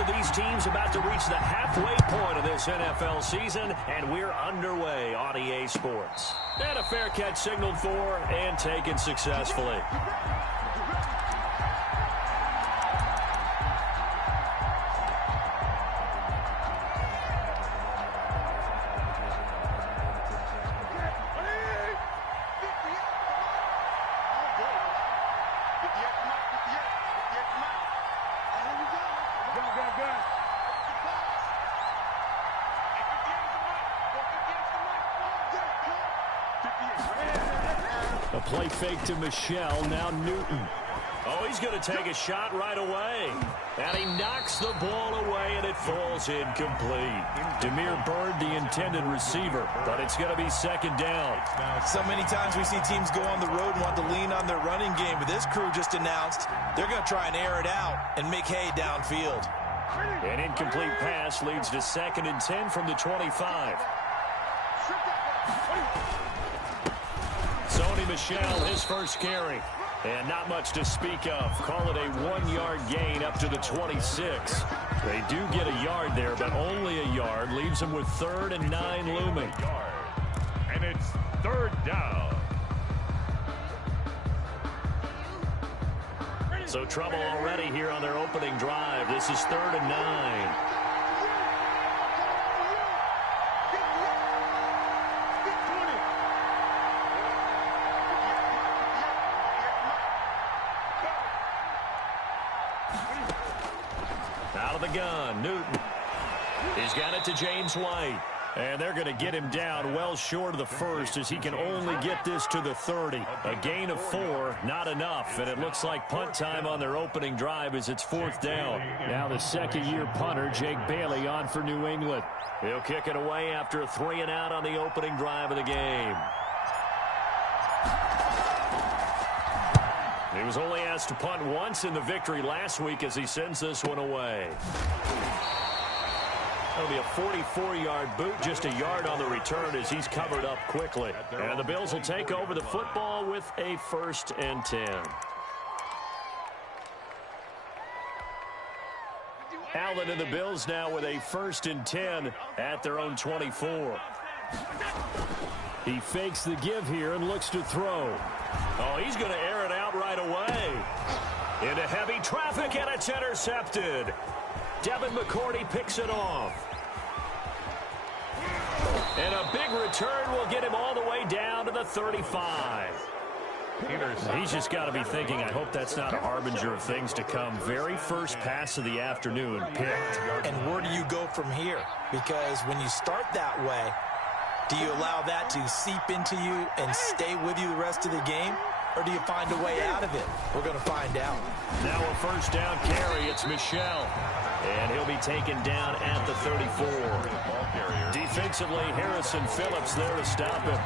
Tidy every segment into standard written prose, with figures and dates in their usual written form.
of these teams about to reach the halfway point of this NFL season, and we're underway on EA Sports. And a fair catch signaled for and taken successfully. A play fake to Michelle, now Newton. Oh, he's going to take a shot right away. And he knocks the ball away, and it falls incomplete. Demir burned the intended receiver, but it's going to be second down. So many times we see teams go on the road and want to lean on their running game, but this crew just announced they're going to try and air it out and make hay downfield. An incomplete pass leads to 2nd and 10 from the 25. Sony Michel, his first carry. And not much to speak of. Call it a 1-yard gain up to the 26. They do get a yard there, but only a yard. Leaves them with 3rd and 9 looming. And it's 3rd down. So trouble already here on their opening drive. This is 3rd and 9. Out of the gun, Newton. He's got it to James White. And they're going to get him down well short of the first as he can only get this to the 30. A gain of 4, not enough. And it looks like punt time on their opening drive as it's 4th down. Now the second-year punter, Jake Bailey, on for New England. He'll kick it away after a 3-and-out on the opening drive of the game. He was only asked to punt once in the victory last week as he sends this one away. That'll be a 44-yard boot, just a yard on the return as he's covered up quickly. And the Bills will take over the football with a 1st and 10. Allen and the Bills now with a 1st and 10 at their own 24. He fakes the give here and looks to throw. Oh, he's going to air it out right away. Into heavy traffic, and it's intercepted. Devin McCourty picks it off. And a big return will get him all the way down to the 35. He's just got to be thinking, I hope that's not a harbinger of things to come. Very first pass of the afternoon picked. And where do you go from here? Because when you start that way, do you allow that to seep into you and stay with you the rest of the game? Or do you find a way out of it? We're going to find out. Now a 1st down carry. It's Michel. And he'll be taken down at the 34. Defensively, Harrison Phillips there to stop him.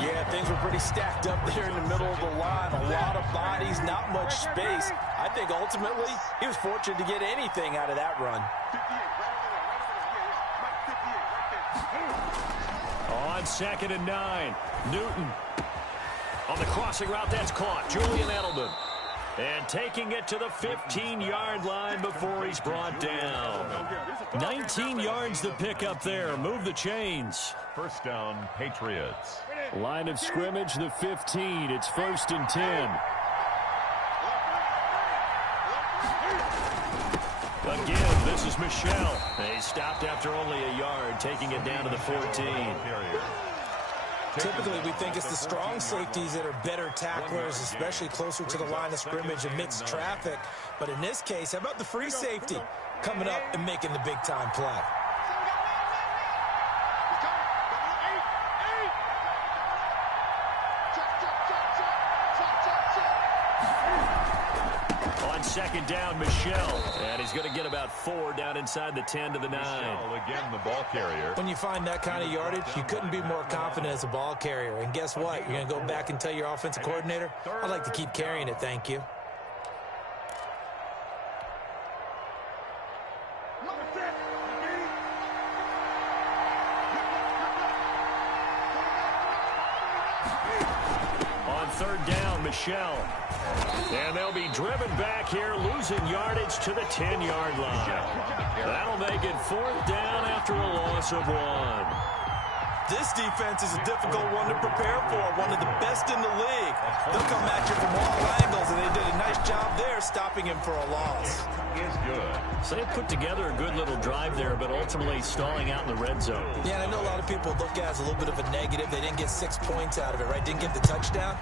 Yeah, things were pretty stacked up there in the middle of the line. A lot of bodies, not much space. I think ultimately he was fortunate to get anything out of that run. On 2nd and 9, Newton. On the crossing route, that's caught. Julian Edelman. And taking it to the 15-yard line before he's brought down. 19 yards to pick up there. Move the chains. 1st down, Patriots. Line of scrimmage, the 15. It's 1st and 10. Again, this is Michel. He stopped after only a yard, taking it down to the 14. Typically, we think it's the strong safeties that are better tacklers, especially closer to the line of scrimmage amidst traffic. But in this case, how about the free safety coming up and making the big-time play? On 2nd down, Michel. And he's going to get about 4 down inside the 10 to the 9. Michel, again, the ball carrier. When you find that kind of yardage, you couldn't be more confident as a ball carrier. And guess what? You're going to go back and tell your offensive coordinator, I'd like to keep carrying it, thank you. third down, Michelle. And they'll be driven back here, losing yardage to the 10-yard line. That'll make it fourth down after a loss of 1. This defense is a difficult one to prepare for, one of the best in the league. They'll come at you from all angles, and they did a nice job there stopping him for a loss. Is good. So they put together a good little drive there, but ultimately stalling out in the red zone. Yeah, and I know a lot of people look at it as a little bit of a negative. They didn't get 6 points out of it, right? Didn't get the touchdown.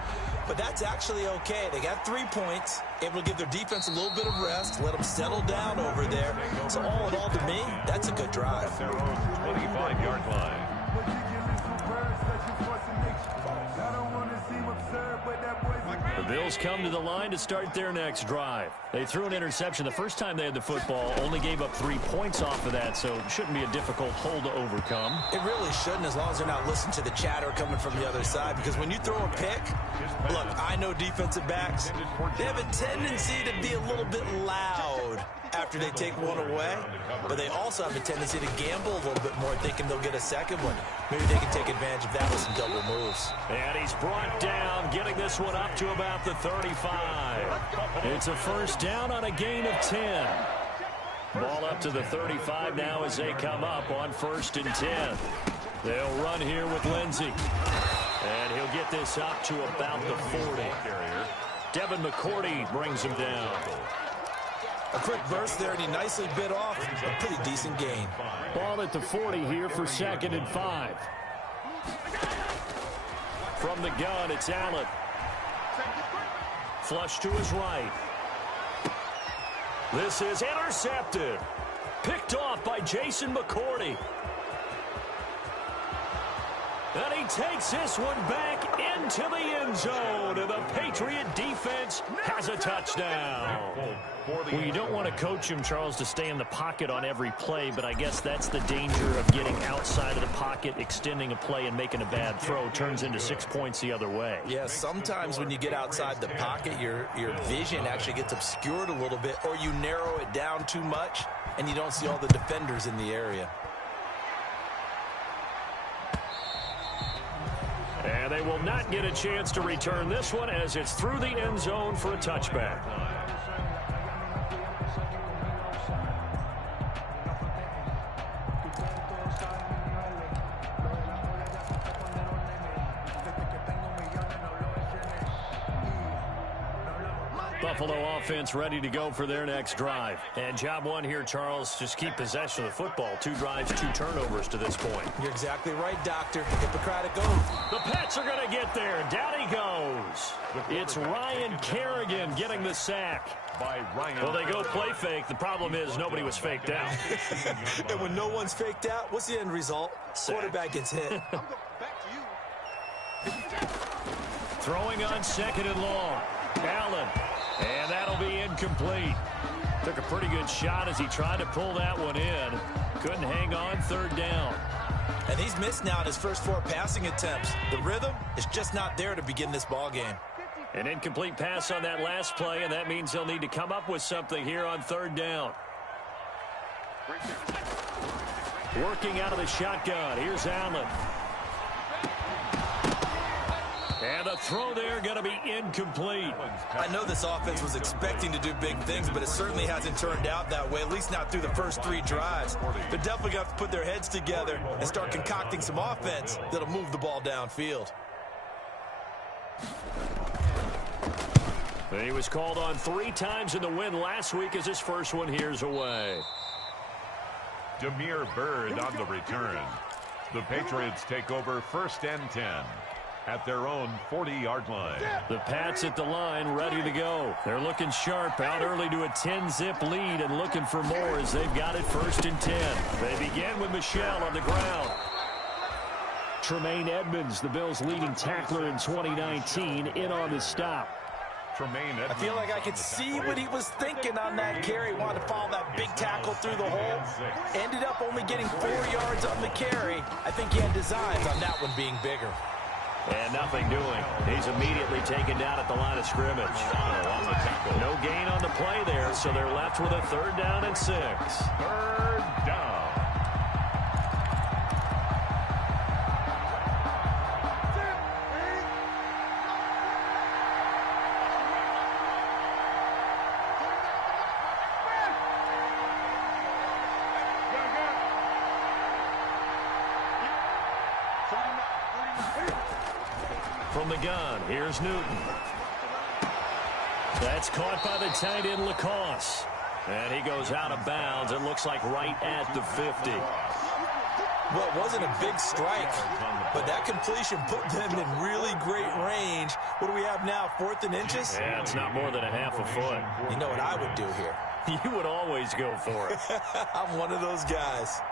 But that's actually okay. They got 3 points, able to give their defense a little bit of rest, let them settle down over there. So all in all, to me, that's a good drive. Their own 25-yard line. The Bills come to the line to start their next drive. They threw an interception the first time they had the football, only gave up 3 points off of that, so it shouldn't be a difficult hole to overcome. It really shouldn't, as long as they're not listening to the chatter coming from the other side, because when you throw a pick, look, I know defensive backs, they have a tendency to be a little bit loud after they take one away, but they also have a tendency to gamble a little bit more, thinking they'll get a second one. Maybe they can take advantage of that with some double moves. And he's brought down, getting this one up to about the 35. It's a first down on a gain of 10. Ball up to the 35 now as they come up on 1st and 10. They'll run here with Lindsey. And he'll get this up to about the 40. Devin McCourty brings him down. A quick burst there, and he nicely bit off a pretty decent gain. Ball at the 40 here for 2nd and 5. From the gun, it's Allen. Flush to his right. This is intercepted. Picked off by Jason McCourty. And he takes this one back into the end zone. And the Patriot defense has a touchdown. Well, you don't want to coach him, Charles, to stay in the pocket on every play, but I guess that's the danger of getting outside of the pocket, extending a play, and making a bad throw. Turns into 6 points the other way. Yeah, sometimes when you get outside the pocket, your vision actually gets obscured a little bit, or you narrow it down too much, and you don't see all the defenders in the area. And they will not get a chance to return this one as it's through the end zone for a touchback. Buffalo offense ready to go for their next drive. And job one here, Charles, just keep possession of the football. 2 drives, 2 turnovers to this point. You're exactly right, Doctor. Hippocratic oath. The Pats are going to get there. Down he goes. It's Ryan Kerrigan getting the sack. Well, they go play fake. The problem is nobody was faked out. And when no one's faked out, what's the end result? Sack. Quarterback gets hit. Throwing on 2nd and long. Allen. And that'll be incomplete. Took a pretty good shot as he tried to pull that one in. Couldn't hang on 3rd down. And he's missed now in his first 4 passing attempts. The rhythm is just not there to begin this ball game. An incomplete pass on that last play, and that means they'll need to come up with something here on 3rd down. Working out of the shotgun. Here's Allen. And the throw there going to be incomplete. I know this offense was expecting to do big things, but it certainly hasn't turned out that way, at least not through the first 3 drives. They're definitely going to have to put their heads together and start concocting some offense that'll move the ball downfield. He was called on 3 times in the win last week as his first one here's away. Demir Bird on the return. The Patriots take over 1st and 10. At their own 40-yard line. The Pats at the line ready to go. They're looking sharp, out early to a 10-zip lead and looking for more as they've got it 1st and 10. They begin with Michelle on the ground. Tremaine Edmonds, the Bills' leading tackler in 2019, in on the stop. I feel like I could see what he was thinking on that carry. Wanted to follow that big tackle through the hole. Ended up only getting 4 yards on the carry. I think he had designs on that one being bigger. And nothing doing. He's immediately taken down at the line of scrimmage. No gain on the play there, so they're left with a 3rd down and 6. 3rd down. From the gun, here's Newton. That's caught by the tight end, Lacoste. And he goes out of bounds. It looks like right at the 50. Well, it wasn't a big strike, but that completion put them in really great range. What do we have now, 4th and inches? Yeah, it's not more than a half a foot. You know what I would do here? You would always go for it. I'm one of those guys.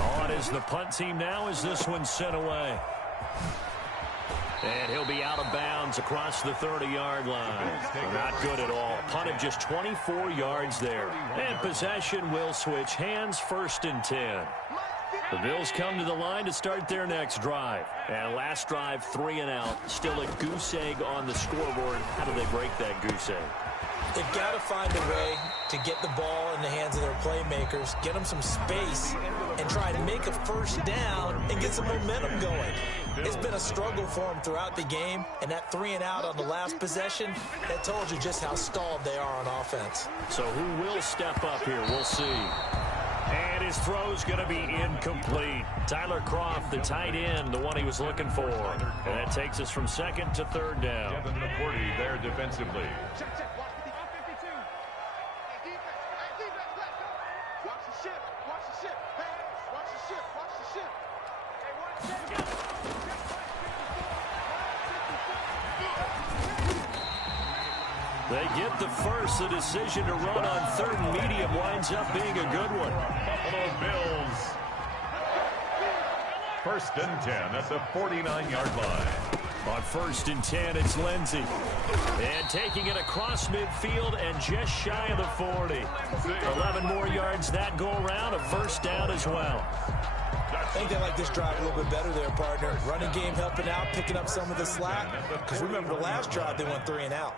On is the punt team now as this one's sent away. And he'll be out of bounds across the 30-yard line. Not good at all. Punted just 24 yards there. And possession will switch hands, 1st and 10. The Bills come to the line to start their next drive. And last drive, 3 and out. Still a goose egg on the scoreboard. How do they break that goose egg? They've got to find a way to get the ball in the hands of their playmakers, get them some space, and try to make a 1st down and get some momentum going. It's been a struggle for them throughout the game, and that 3 and out on the last possession, that told you just how stalled they are on offense. So who will step up here? We'll see. And his throw's going to be incomplete. Tyler Croft, the tight end, the one he was looking for. And that takes us from 2nd to 3rd down. Kevin McCourty there defensively. They get the first. The decision to run on 3rd and medium winds up being a good one. Buffalo Bills. 1st and 10 at the 49-yard line. On 1st and 10, it's Lindsey. And taking it across midfield and just shy of the 40. 11 more yards that go around, a 1st down as well. I think they like this drive a little bit better there, partner. Running game helping out, picking up some of the slack. Because remember the last drive, they went 3 and out.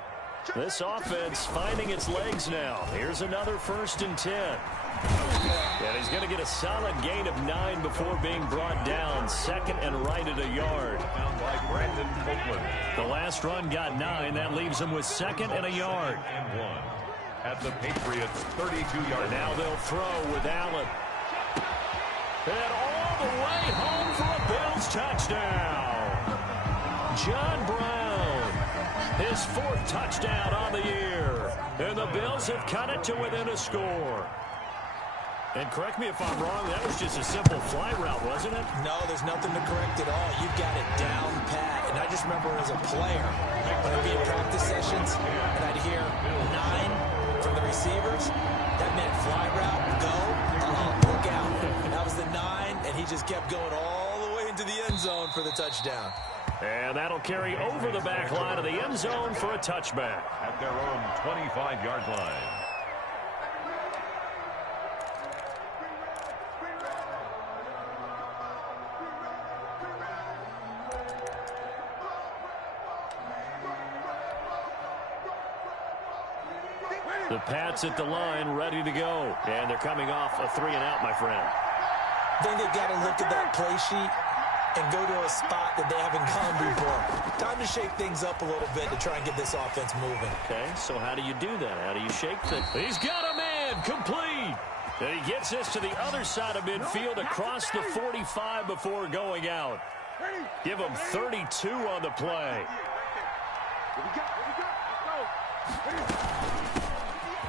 This offense finding its legs now. Here's another 1st and 10. And he's going to get a solid gain of 9 before being brought down. 2nd and right at a yard. The last run got 9. That leaves him with 2nd and a yard. And 1 at the Patriots' 32-yard. Now they'll throw with Allen. And all the way home for a Bills touchdown. John Brown, his 4th touchdown on the year. And the Bills have cut it to within a score. And correct me if I'm wrong, that was just a simple fly route, wasn't it? No, there's nothing to correct at all. You've got it down pat. And I just remember as a player, when I'd be in practice sessions, and I'd hear 9 from the receivers, that meant fly route, go, look out. That was the 9, and he just kept going all the way into the end zone for the touchdown. And that'll carry over the back line of the end zone for a touchback. At their own 25-yard line. The Pats at the line, ready to go. And they're coming off a 3 and out, my friend. I think they've got to look at that play sheet and go to a spot that they haven't gone before. Time to shake things up a little bit to try and get this offense moving. Okay, so how do you do that? How do you shake things? He's got a man, complete. And he gets this to the other side of midfield across the 45 before going out. Give him 32 on the play.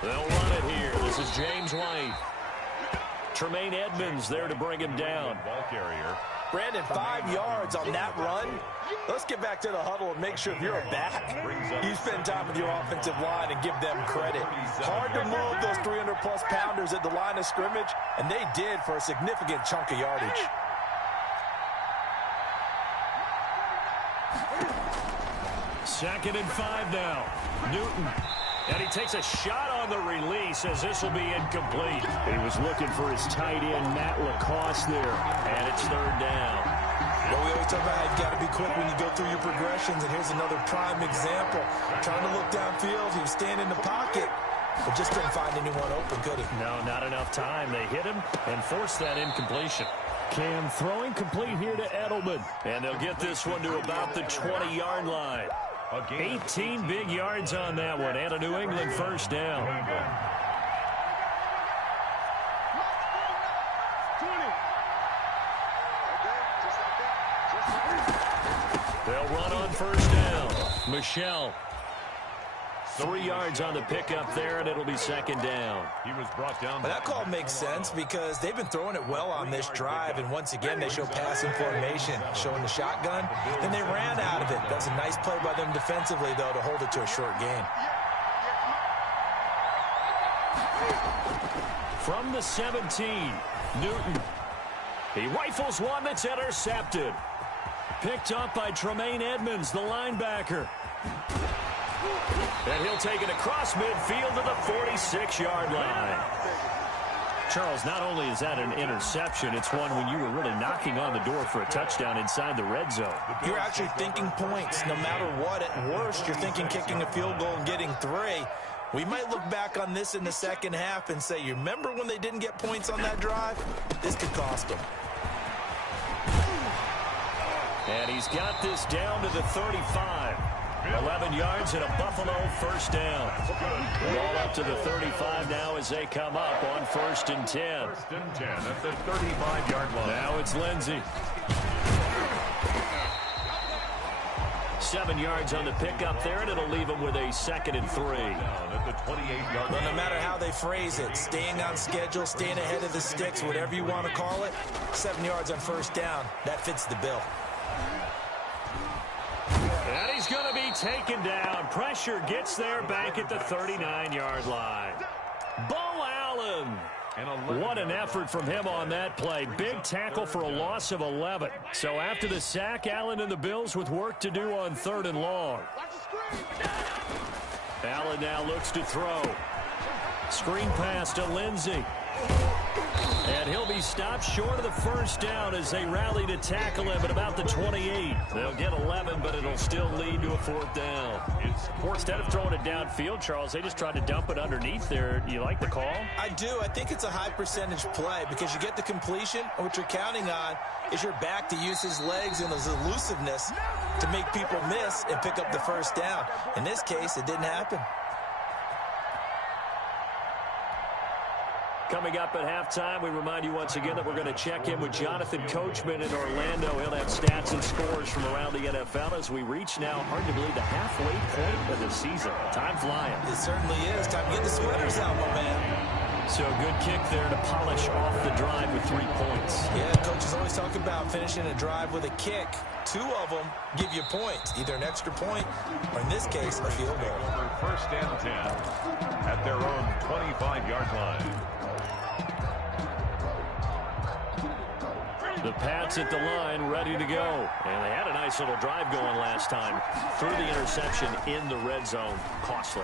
They'll run it here. This is James White. Tremaine Edmonds there to bring him down. Ball carrier. Brandon, 5 yards on that run. Let's get back to the huddle and make sure if you're a back, you spend time with your offensive line and give them credit. Hard to move those 300-plus pounders at the line of scrimmage, and they did for a significant chunk of yardage. Second and 5 now. Newton. And he takes a shot on the release as this will be incomplete. He was looking for his tight end, Matt Lacoste there. And it's 3rd down. Well, we always talk about how you've got to be quick when you go through your progressions, and here's another prime example. Trying to look downfield, he was standing in the pocket, but just couldn't find anyone open, could he? No, not enough time. They hit him and forced that incompletion. Cam throwing complete here to Edelman. And they'll get this one to about the 20-yard line. 18 big yards on that one, and a New England 1st down. first down. Michelle. 3 yards on the pickup there, and it'll be second down. He was brought down. But that call makes sense because they've been throwing it well on this drive, and once again, they show passing formation, showing the shotgun. Then they ran out of it. That was a nice play by them defensively, though, to hold it to a short gain. From the 17, Newton. He rifles one that's intercepted. Picked up by Tremaine Edmonds, the linebacker. And he'll take it across midfield to the 46-yard line. Charles, not only is that an interception, it's one when you were really knocking on the door for a touchdown inside the red zone. You're actually thinking points. No matter what, at worst, you're thinking kicking a field goal and getting 3. We might look back on this in the second half and say, you remember when they didn't get points on that drive? This could cost them. And he's got this down to the 35. 11 yards and a Buffalo first down. Ball up to the 35 now as they come up on 1st and 10. 1st and 10 at the 35-yard line. Now it's Lindsey. 7 yards on the pickup there, and it'll leave him with a 2nd and 3. At the 28-yard Well, line. no matter how they phrase it, staying on schedule, staying ahead of the sticks, whatever you want to call it, 7 yards on 1st down, that fits the bill. And he's going to be taken down. Pressure gets there back at the 39-yard line. Bo Allen. What an effort from him on that play. Big tackle for a loss of 11. So after the sack, Allen and the Bills with work to do on 3rd and long. Allen now looks to throw. Screen pass to Lindsey. And he'll be stopped short of the first down as they rally to tackle him at about the 28. They'll get 11, but it'll still lead to a 4th down. Or instead of throwing it downfield, Charles, they just tried to dump it underneath there. You like the call? I do. I think it's a high percentage play because you get the completion, and what you're counting on is your back to use his legs and his elusiveness to make people miss and pick up the first down. In this case, it didn't happen. Coming up at halftime, we remind you once again that we're going to check in with Jonathan Coachman in Orlando. He'll have stats and scores from around the NFL as we reach now, hard to believe, the halfway point of the season. Time flying. It certainly is. Time to get the sweaters out, my man. So a good kick there to polish off the drive with 3 points. Yeah, coaches always talk about finishing a drive with a kick. 2 of them give you points, either an extra point or, in this case, a field goal. 1st and 10 at their own 25-yard line. The Pats at the line, ready to go. And they had a nice little drive going last time. Threw the interception in the red zone. Costly.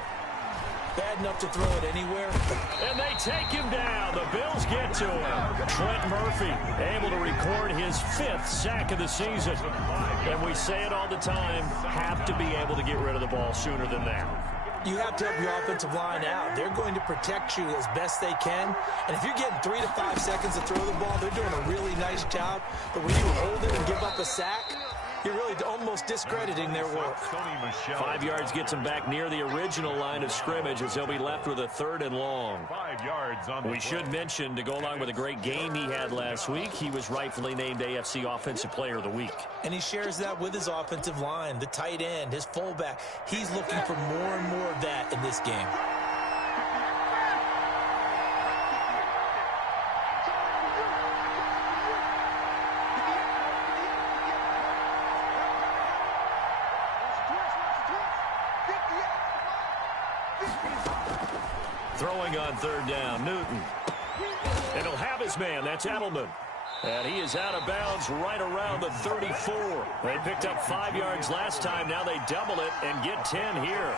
Bad enough to throw it anywhere. And they take him down. The Bills get to him. Trent Murphy able to record his 5th sack of the season. And we say it all the time, have to be able to get rid of the ball sooner than that. You have to help your offensive line out. They're going to protect you as best they can. And if you're getting 3 to 5 seconds to throw the ball, they're doing a really nice job. But when you hold it and give up a sack, you're really almost discrediting their work. 5 yards gets them back near the original line of scrimmage as they'll be left with a 3rd and long. 5 yards on the We should mention, to go along with a great game he had last week, he was rightfully named AFC Offensive Player of the Week. And he shares that with his offensive line, the tight end, his fullback. He's looking for more and more of that in this game. Throwing on 3rd down, Newton. And he'll have his man, that's Edelman. And he is out of bounds right around the 34. They picked up 5 yards last time. Now they double it and get 10 here.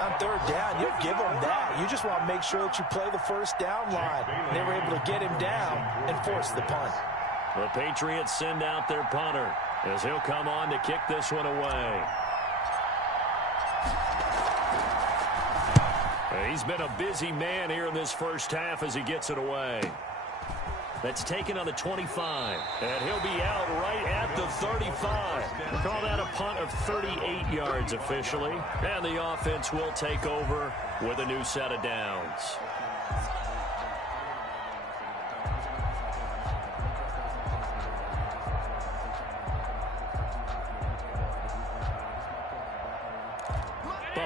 On 3rd down, you'll give them that. You just want to make sure that you play the first down line. They were able to get him down and force the punt. The Patriots send out their punter as he'll come on to kick this one away. He's been a busy man here in this first half as he gets it away. That's taken on the 25. And he'll be out right at the 35. We'll call that a punt of 38 yards officially. And the offense will take over with a new set of downs.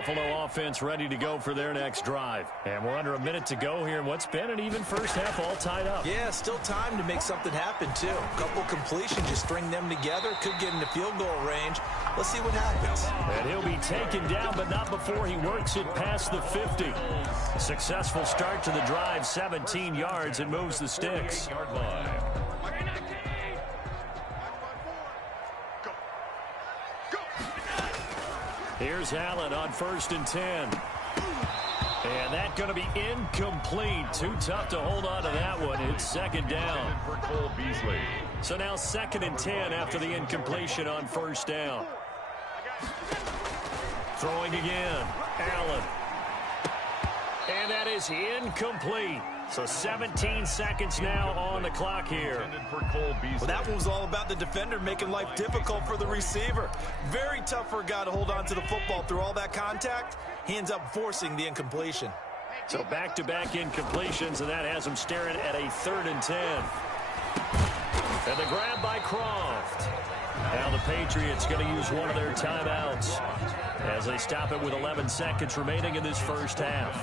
Buffalo offense ready to go for their next drive. And we're under a minute to go here in what's been an even first half, all tied up. Yeah, still time to make something happen, too. A couple completions, just string them together. Could get into field goal range. Let's see what happens. And he'll be taken down, but not before he works it past the 50. Successful start to the drive, 17 yards, and moves the sticks. Here's Allen on 1st and 10. And that's going to be incomplete. Too tough to hold on to that one. It's second down. So now 2nd and 10 after the incompletion on 1st down. Throwing again. Allen. And that is incomplete. So 17 seconds now on the clock here. Well, that one was all about the defender making life difficult for the receiver. Very tough for a guy to hold on to the football through all that contact. He ends up forcing the incompletion. So back-to-back incompletions, and that has him staring at a 3rd and 10. And the grab by Croft. Now the Patriots going to use one of their timeouts as they stop it with 11 seconds remaining in this first half.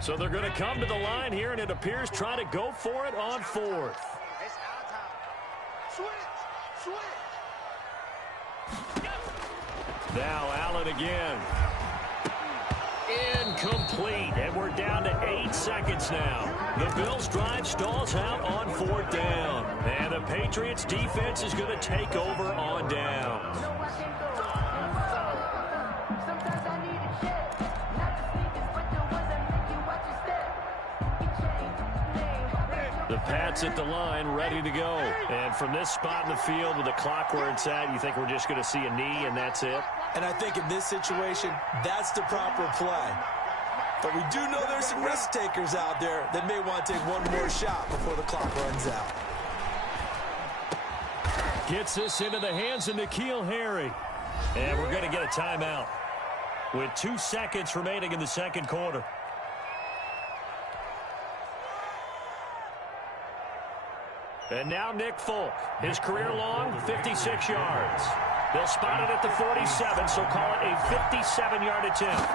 So they're going to come to the line here, and it appears trying to go for it on 4th. Now Allen again. Incomplete, and we're down to 8 seconds now. The Bills' drive stalls out on 4th down. And the Patriots' defense is going to take over on downs. The Pats at the line, ready to go. And from this spot in the field with the clock where it's at, you think we're just going to see a knee and that's it? And I think in this situation, that's the proper play. But we do know there's some risk takers out there that may want to take one more shot before the clock runs out. Gets this into the hands of N'Keal Harry. And we're going to get a timeout with 2 seconds remaining in the second quarter. And now Nick Folk, his career long, 56 yards. They'll spot it at the 47, so call it a 57-yard attempt.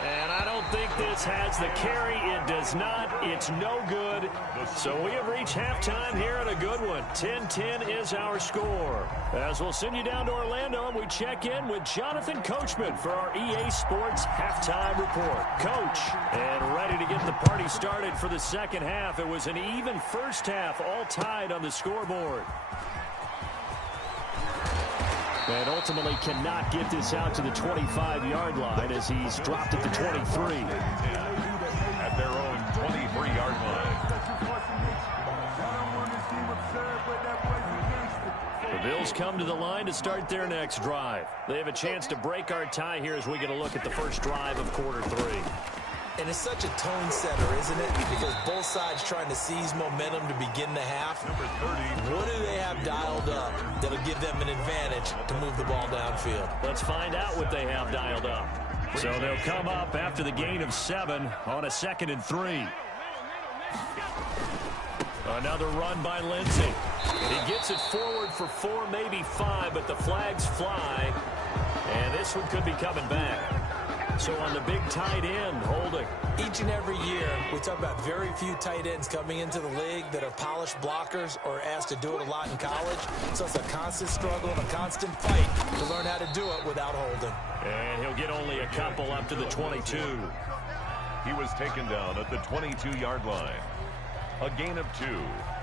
And I don't think this has the carry. It does not. It's no good. So we have reached halftime here at a good one. 10-10 is our score. As we'll send you down to Orlando, and we check in with Jonathan Coachman for our EA Sports Halftime Report. Coach, and ready to get the party started for the second half. It was an even first half, all tied on the scoreboard. And ultimately cannot get this out to the 25-yard line as he's dropped at the 23. At their own 23-yard line. The Bills come to the line to start their next drive. They have a chance to break our tie here as we get a look at the first drive of quarter 3. And it's such a tone setter, isn't it? Because both sides trying to seize momentum to begin the half. What do they have dialed up that'll give them an advantage to move the ball downfield? Let's find out what they have dialed up. So they'll come up after the gain of 7 on a 2nd and 3. Another run by Lindsey. He gets it forward for 4, maybe 5, but the flags fly. And this one could be coming back. So on the big tight end, holding. Each and every year, we talk about very few tight ends coming into the league that are polished blockers or asked to do it a lot in college. So it's a constant struggle and a constant fight to learn how to do it without holding. And he'll get only a couple up to the 22. He was taken down at the 22-yard line. A gain of 2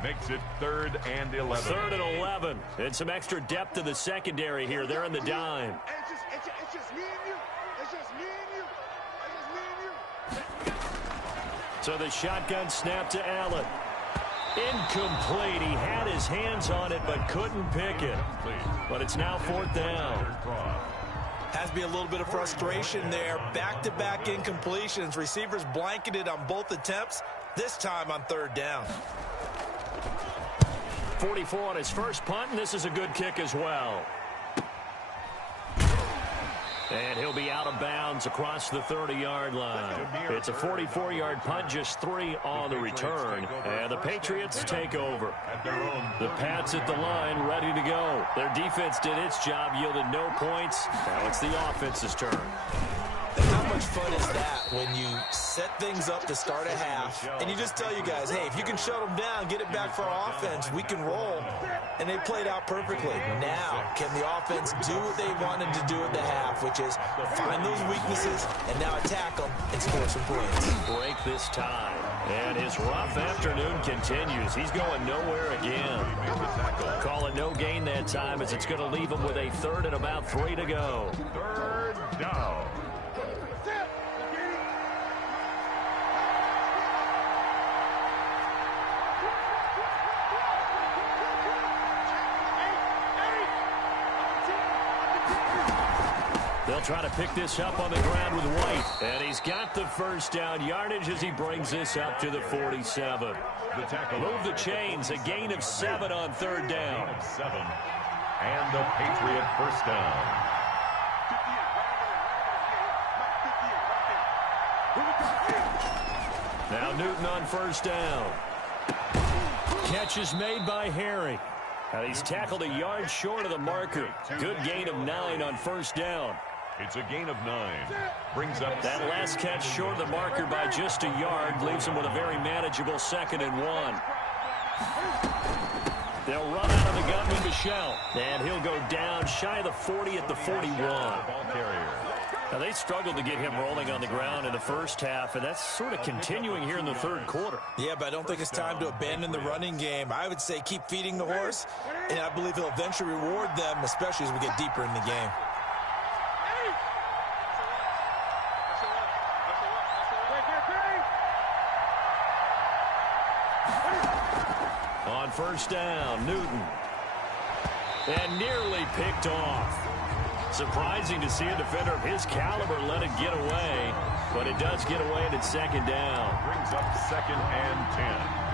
makes it 3rd and 11. 3rd and 11. And some extra depth to the secondary here. They're in the dime. It's just me and you. It's just me and you. It's just me and you. So the shotgun snap to Allen. Incomplete. He had his hands on it but couldn't pick it. But it's now 4th down. Has to be a little bit of frustration there. Back-to-back incompletions. Receivers blanketed on both attempts. This time on 3rd down. 44 on his first punt, and this is a good kick as well. And he'll be out of bounds across the 30-yard line. It's a 44-yard punt, just 3 on the return. And the Patriots take over. The Pats at the line, ready to go. Their defense did its job, yielded no points. Now it's the offense's turn. How much fun is that when you set things up to start a half, and you just tell you guys, hey, if you can shut them down, get it back for our offense, we can roll. And they played out perfectly. Now, can the offense do what they wanted to do at the half, which is find those weaknesses and now attack them and score some points. Break this time. And his rough afternoon continues. He's going nowhere again. Call it no gain that time, as it's going to leave him with a 3rd and about 3 to go. 3rd down. They'll try to pick this up on the ground with White. And he's got the first down yardage as he brings this up to the 47. Move the chains, a gain of 7 on 3rd down. And the Patriot first down. Now Newton on 1st down. Catch is made by Harry. And he's tackled a yard short of the marker. Good gain of 9 on 1st down. It's a gain of 9. Brings up that last catch short of the marker by just a yard. Leaves him with a very manageable 2nd and 1. They'll run out of the gun with Michelle. And he'll go down shy of the 40 at the 41. Ball carrier. Now, they struggled to get him rolling on the ground in the first half, and that's sort of continuing here in the 3rd quarter. Yeah, but I don't think it's time to abandon the running game. I would say keep feeding the horse, and I believe he'll eventually reward them, especially as we get deeper in the game. On 1st down, Newton. And nearly picked off. Surprising to see a defender of his caliber let it get away, but it does get away, and it's 2nd down. Brings up 2nd and 10.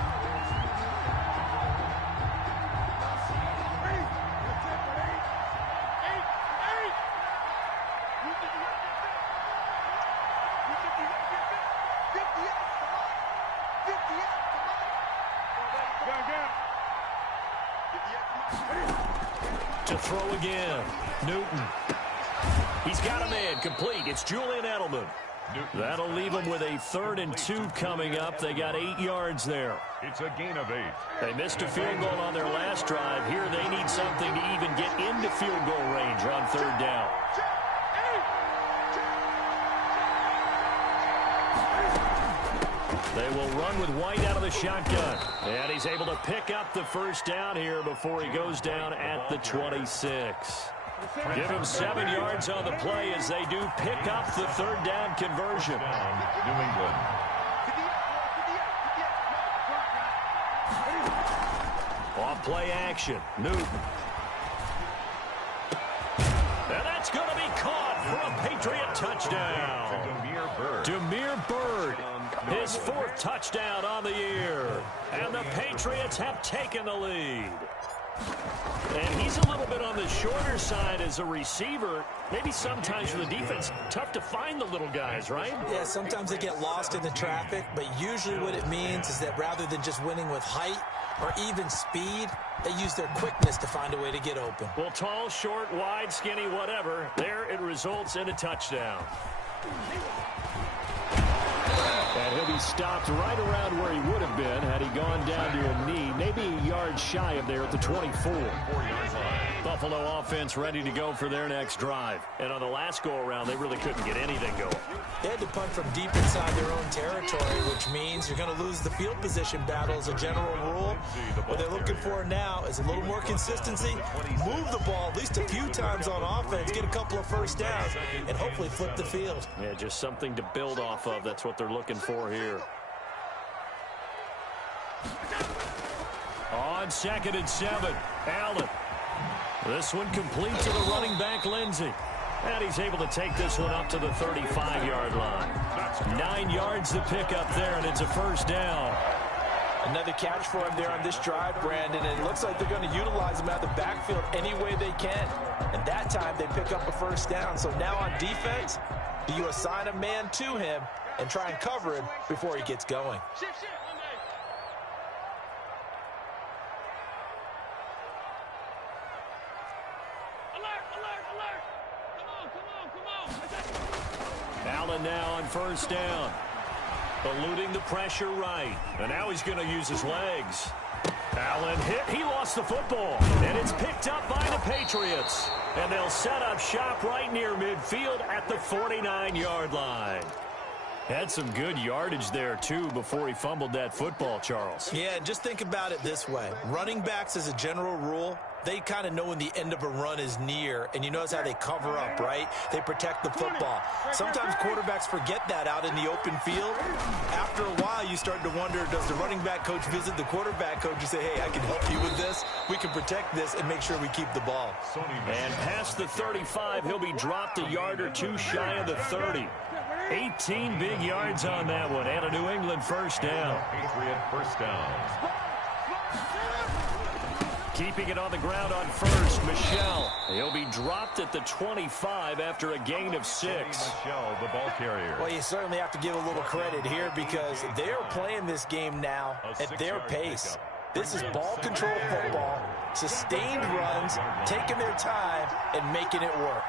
To throw again, Newton. He's got a man complete. It's Julian Edelman. That'll leave them with a 3rd and 2 coming up. They got 8 yards there. It's a gain of 8. They missed a field goal on their last drive. Here they need something to even get into field goal range on 3rd down. They will run with White out of the shotgun. And he's able to pick up the first down here before he goes down at the 26. Give him 7 yards on the play as they do pick up the 3rd down conversion. New England. Off play action, Newton. And that's going to be caught for a Patriot touchdown. Demir Bird, his 4th touchdown on the year. And the Patriots have taken the lead. And he's a little bit on the shorter side as a receiver. Maybe sometimes for the defense, tough to find the little guys, right? Yeah, sometimes they get lost in the traffic, but usually what it means is that rather than just winning with height or even speed, they use their quickness to find a way to get open. Well, tall, short, wide, skinny, whatever, there it results in a touchdown. And he'll be stopped right around where he would have been had he gone down to a knee, maybe a yard shy of there at the 24. Buffalo offense ready to go for their next drive. And on the last go-around, they really couldn't get anything going. They had to punt from deep inside their own territory, which means you're going to lose the field position battle as a general rule. What they're looking for now is a little more consistency, move the ball at least a few times on offense, get a couple of first downs, and hopefully flip the field. Yeah, just something to build off of. That's what they're looking for here. On 2nd and 7, Allen. This one complete to the running back, Lindsey. And he's able to take this one up to the 35-yard line. 9 yards to pick up there, and it's a first down. Another catch for him there on this drive, Brandon, and it looks like they're going to utilize him out of the backfield any way they can. And that time, they pick up a first down. So now on defense, do you assign a man to him and try and cover him before he gets going? Allen now on first down. Eluding the pressure right. And now he's going to use his legs. Allen hit. He lost the football. And it's picked up by the Patriots. And they'll set up shop right near midfield at the 49-yard line. Had some good yardage there, too, before he fumbled that football, Charles. Yeah, just think about it this way. Running backs, as a general rule, they kind of know when the end of a run is near, and you notice how they cover up, right? They protect the football. Sometimes quarterbacks forget that out in the open field. After a while, you start to wonder, does the running back coach visit the quarterback coach and say, hey, I can help you with this? We can protect this and make sure we keep the ball. And past the 35, he'll be dropped a yard or two shy of the 30. 18 big yards on that one, and a New England first down. Patriot first down. Keeping it on the ground on first, Michel. He'll be dropped at the 25 after a gain of 6. Michel, the ball carrier. Well, you certainly have to give a little credit here because they're playing this game now at their pace. This is ball control football, sustained runs, taking their time, and making it work.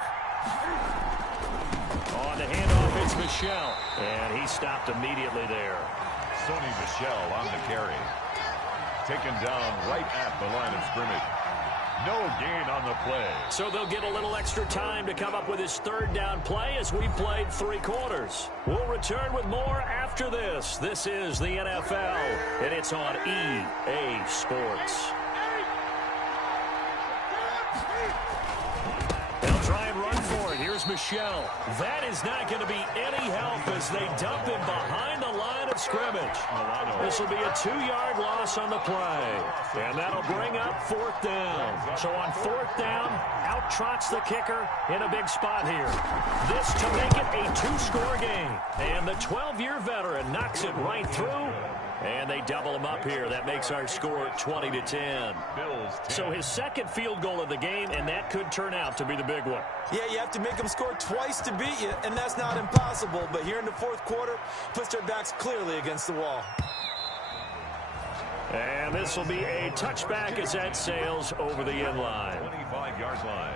On the handoff, it's Michel. And he stopped immediately there. Sony Michel on the carry. Taken down right at the line of scrimmage. No gain on the play. So they'll get a little extra time to come up with his third down play as we played 3 quarters. We'll return with more after this. This is the NFL, and it's on EA Sports. They'll try and run for it. Here's Michel. That is not going to be any help as they dump him behind the line of scrimmage. This will be a 2-yard loss on the play. And that'll bring up 4th down. So on 4th down, out trots the kicker in a big spot here. This to make it a 2-score game. And the 12-year veteran knocks it right through. And they double him up here. That makes our score 20-10. So his second field goal of the game, and that could turn out to be the big one. Yeah, you have to make them score twice to beat you, and that's not impossible. But here in the 4th quarter, puts their backs clearly against the wall. And this will be a touchback as that sails over the end line. 25-yard line.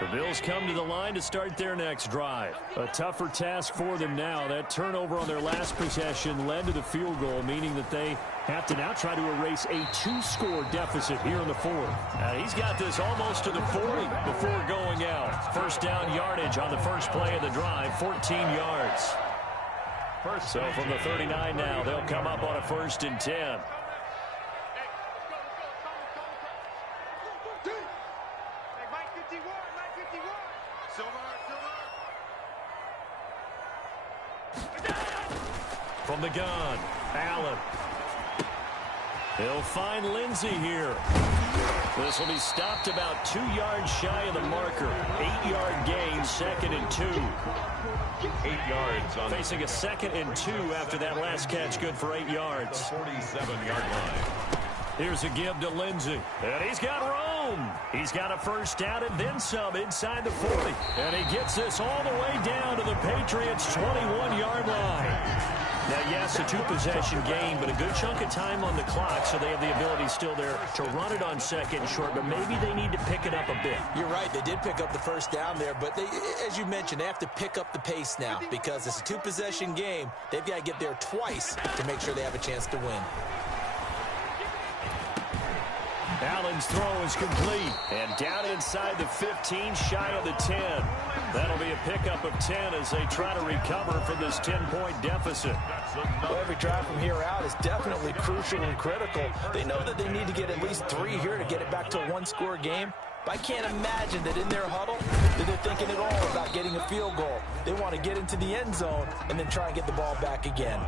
The Bills come to the line to start their next drive. A tougher task for them now. That turnover on their last possession led to the field goal, meaning that they have to now try to erase a 2-score deficit here in the 4th. He's got this almost to the 40 before going out. First down yardage on the first play of the drive, 14 yards. So from the 39 now, they'll come up on a 1st and 10. From the gun, Allen. He'll find Lindsey here. This will be stopped about 2 yards shy of the marker. 8-yard gain, 2nd and 2. 8 yards on facing a 2nd and 2 after that last catch, good for 8 yards. 47-yard line. Here's a give to Lindsey. And he's got room. He's got a first down and then some inside the 40. And he gets this all the way down to the Patriots' 21-yard line. Now, yes, a 2-possession game, but a good chunk of time on the clock, so they have the ability still there to run it on 2nd and short, but maybe they need to pick it up a bit. You're right. They did pick up the first down there, but they, as you mentioned, they have to pick up the pace now because it's a 2-possession game. They've got to get there twice to make sure they have a chance to win. Allen's throw is complete. And down inside the 15, shy of the 10. That'll be a pickup of 10 as they try to recover from this 10-point deficit. Well, every drive from here out is definitely crucial and critical. They know that they need to get at least 3 here to get it back to a 1-score game. But I can't imagine that in their huddle that they're thinking at all about getting a field goal. They want to get into the end zone and then try and get the ball back again.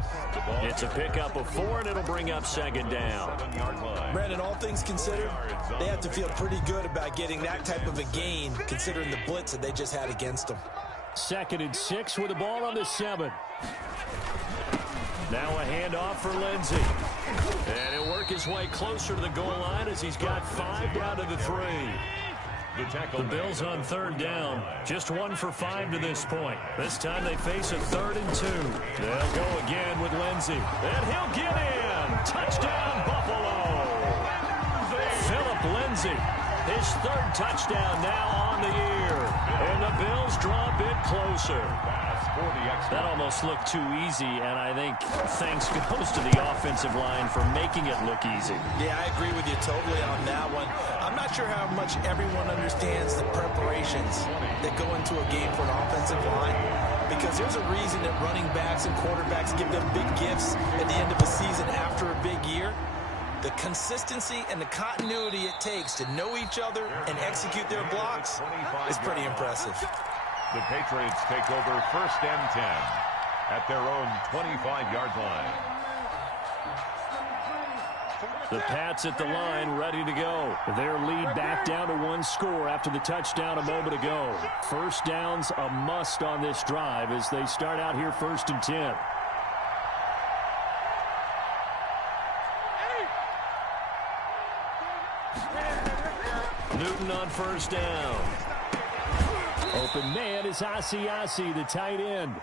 It's a pickup of 4, and it'll bring up 2nd down. Brandon, all things considered, they have to feel pretty good about getting that type of a gain considering the blitz that they just had against them. 2nd and 6 with the ball on the 7. Now a handoff for Lindsey. And it works work his way closer to the goal line as he's got 5 down to the 3. The Bills on 3rd down. Just 1 for 5 to this point. This time they face a 3rd and 2. They'll go again with Lindsey. And he'll get in. Touchdown, Buffalo. Philip Lindsey, his 3rd touchdown now on the year. And the Bills draw a bit closer. That almost looked too easy, and I think thanks goes to the offensive line for making it look easy. Yeah, I agree with you totally on that one. I'm not sure how much everyone understands the preparations that go into a game for an offensive line, because there's a reason that running backs and quarterbacks give them big gifts at the end of a season after a big year. The consistency and the continuity it takes to know each other and execute their blocks is pretty impressive. The Patriots take over 1st and 10 at their own 25-yard line. The Pats at the line, ready to go. Their lead back down to 1 score after the touchdown a moment ago. 1st down's a must on this drive as they start out here 1st and 10. Newton on 1st down. Open man is Asiasi, the tight end.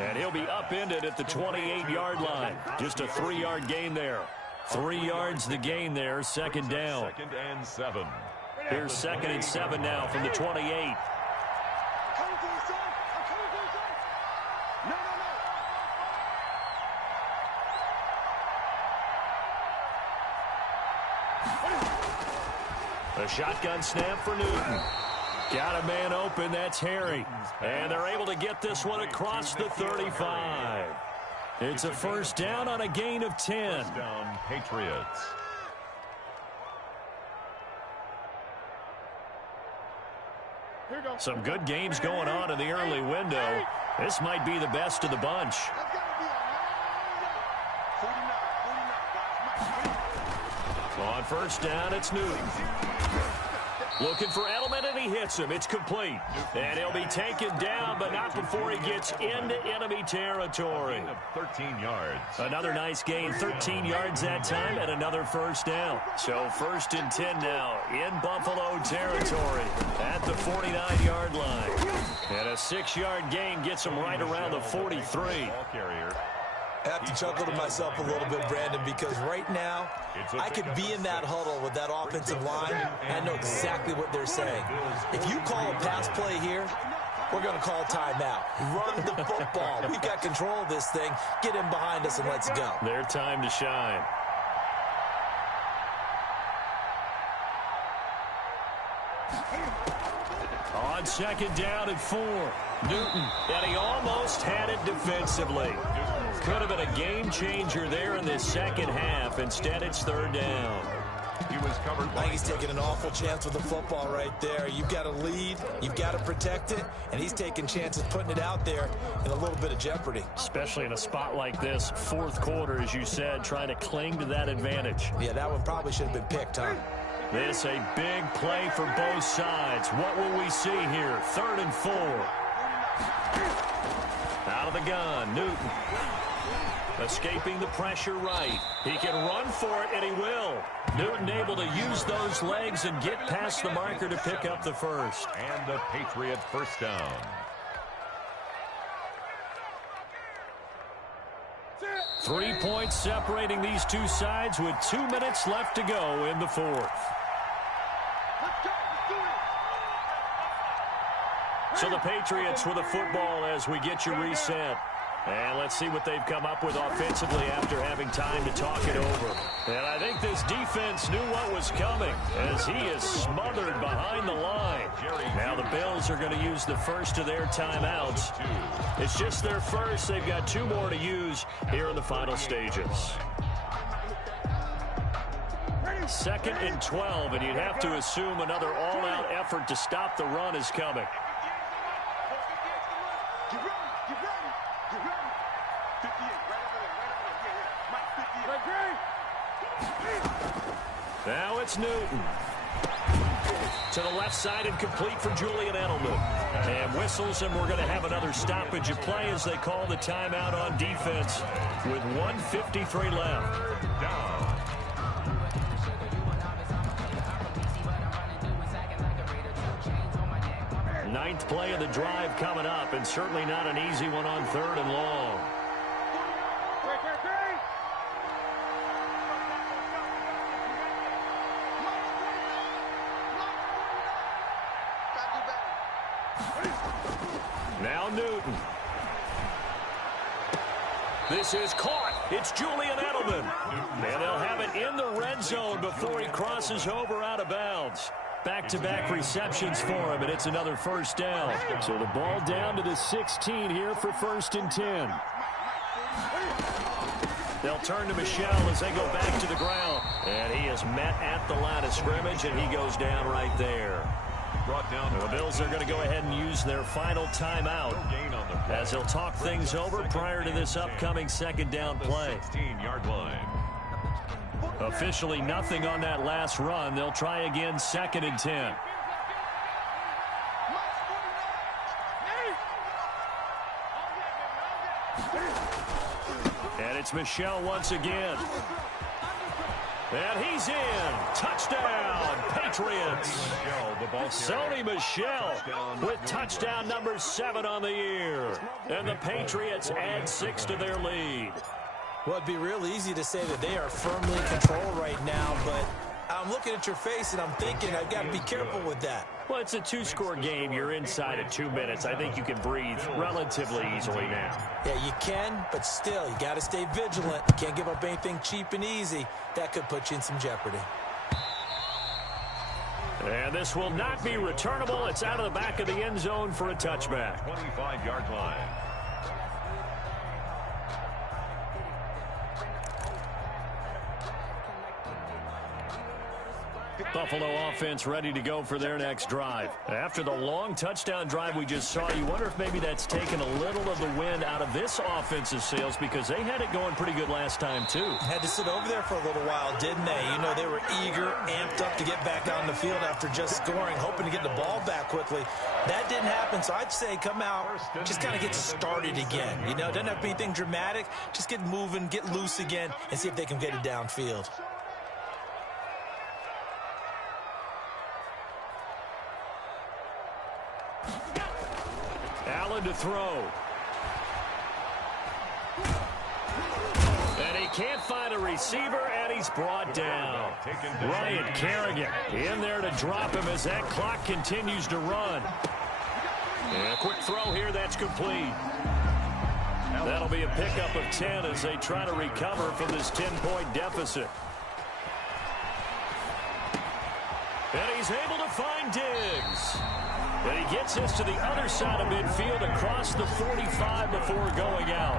And he'll be upended at the 28-yard line. Just a 3-yard gain there. 3 yards the gain there, 2nd down. 2nd and 7. Here's 2nd and 7 now from the 28. A shotgun snap for Newton. Got a man open, that's Harry. And they're able to get this one across the 35. It's a 1st down on a gain of 10. 1st down, Patriots. Some good games going on in the early window. This might be the best of the bunch. On 1st down, it's Newton. Looking for Edelman, and he hits him. It's complete. And he'll be taken down, but not before he gets into enemy territory. 13 yards. Another nice gain, 13 yards that time, and another 1st down. So 1st and 10 now in Buffalo territory at the 49-yard line. And a 6-yard gain gets him right around the 43. Ball carrier. I have to chuckle to myself a little bit, Brandon, because right now I could be in that huddle with that offensive line, and I know exactly what they're saying. If you call a pass play here, we're going to call timeout. Run the football. We've got control of this thing. Get him behind us and let's go. Their time to shine. On 2nd down and 4. Newton, and he almost had it defensively. Could have been a game changer there in this 2nd half. Instead, it's 3rd down. He was covered. I think he's taking an awful chance with the football right there. You've got to lead, you've got to protect it, and he's taking chances putting it out there in a little bit of jeopardy. Especially in a spot like this, 4th quarter, as you said, trying to cling to that advantage. Yeah, that one probably should have been picked, huh? This a big play for both sides. What will we see here? 3rd and 4. Out of the gun, Newton. Escaping the pressure right. He can run for it, and he will. Newton able to use those legs and get past the marker to pick up the 1st. And the Patriot 1st down. Three points separating these two sides with 2 minutes left to go in the 4th. So the Patriots with a football as we get you reset. And let's see what they've come up with offensively after having time to talk it over. And I think this defense knew what was coming as he is smothered behind the line. Now the Bills are going to use the first of their timeouts. It's just their first. They've got 2 more to use here in the final stages. 2nd and 12, and you'd have to assume another all-out effort to stop the run is coming. Now it's Newton. To the left side and complete for Julian Edelman. And whistles, and we're going to have another stoppage of play as they call the timeout on defense with 1:53 left. Down. Ninth play of the drive coming up, and certainly not an easy one on 3rd and long. Now Newton. This is caught. It's Julian Edelman. And they'll have it in the red zone before he crosses over out of bounds. Back-to-back receptions for him, and it's another first down. So the ball down to the 16 here for 1st and 10. They'll turn to Michel as they go back to the ground. And he is met at the line of scrimmage, and he goes down right there. The Bills are going to go ahead and use their final timeout as they'll talk things over prior to this upcoming 2nd down play. 16-yard line. Officially nothing on that last run. They'll try again 2nd and 10. And it's Michel once again. And he's in. Touchdown, Patriots. Sony Michel with touchdown number 7 on the year. And the Patriots add 6 to their lead. Well, it'd be real easy to say that they are firmly in control right now, but I'm looking at your face and I'm thinking I've got to be careful with that. Well, it's a 2-score game. You're inside of 2 minutes. I think you can breathe relatively easily now. Yeah, you can, but still, you got to stay vigilant. You can't give up anything cheap and easy. That could put you in some jeopardy. And this will not be returnable. It's out of the back of the end zone for a touchback. 25-yard line. Buffalo offense ready to go for their next drive. After the long touchdown drive we just saw, you wonder if maybe that's taken a little of the wind out of this offensive sails, because they had it going pretty good last time too. Had to sit over there for a little while, didn't they? You know, they were eager, amped up to get back on the field after just scoring, hoping to get the ball back quickly. That didn't happen, so I'd say come out, just kind of get started again. You know, doesn't have to be anything dramatic. Just get moving, get loose again, and see if they can get it downfield. Allen to throw. And he can't find a receiver, and he's brought down. Ryan Kerrigan in there to drop him as that clock continues to run. And a quick throw here, that's complete. That'll be a pickup of 10 as they try to recover from this 10-point deficit. And he's able to find Diggs. And he gets this to the other side of midfield across the 45 before going out.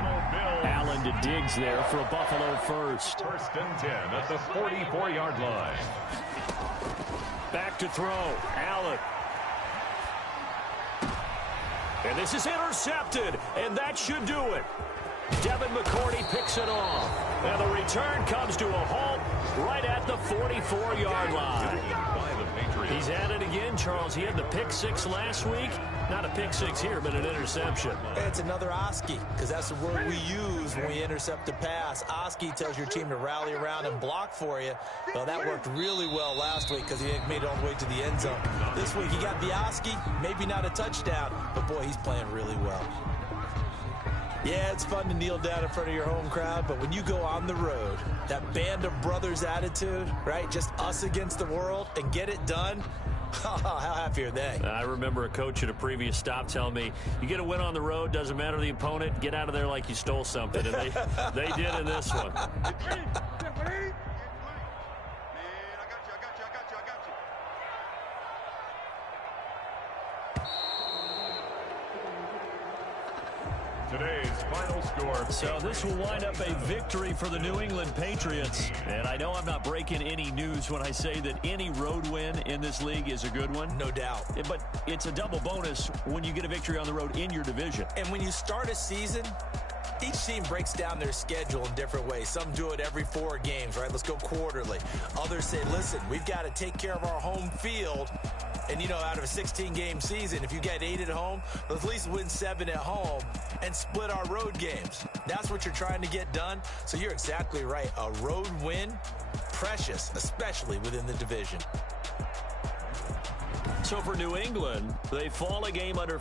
Allen to Diggs there for a Buffalo first. 1st and 10 at the 44-yard line. Back to throw. Allen. And this is intercepted, and that should do it. Devin McCourty picks it off. And the return comes to a halt right at the 44-yard line. He's at it again, Charles. He had the pick 6 last week. Not a pick 6 here, but an interception. It's another Oski, because that's the word we use when we intercept a pass. Oski tells your team to rally around and block for you. Well, that worked really well last week because he made it all the way to the end zone. This week he got the Oski, maybe not a touchdown, but boy, he's playing really well. Yeah, it's fun to kneel down in front of your home crowd, but when you go on the road, that band of brothers attitude, right? Just us against the world and get it done. How happy are they? I remember a coach at a previous stop telling me, you get a win on the road, doesn't matter the opponent, get out of there like you stole something. And they did in this one. Today's final score. So this will wind up a victory for the New England Patriots. And I know I'm not breaking any news when I say that any road win in this league is a good one. No doubt. But it's a double bonus when you get a victory on the road in your division. And when you start a season, each team breaks down their schedule in different ways. Some do it every 4 games, right? Let's go quarterly. Others say, listen, we've got to take care of our home field. And, you know, out of a 16-game season, if you get 8 at home, let's at least win 7 at home and split our road games. That's what you're trying to get done. So you're exactly right. A road win, precious, especially within the division. So for New England, they fall a game under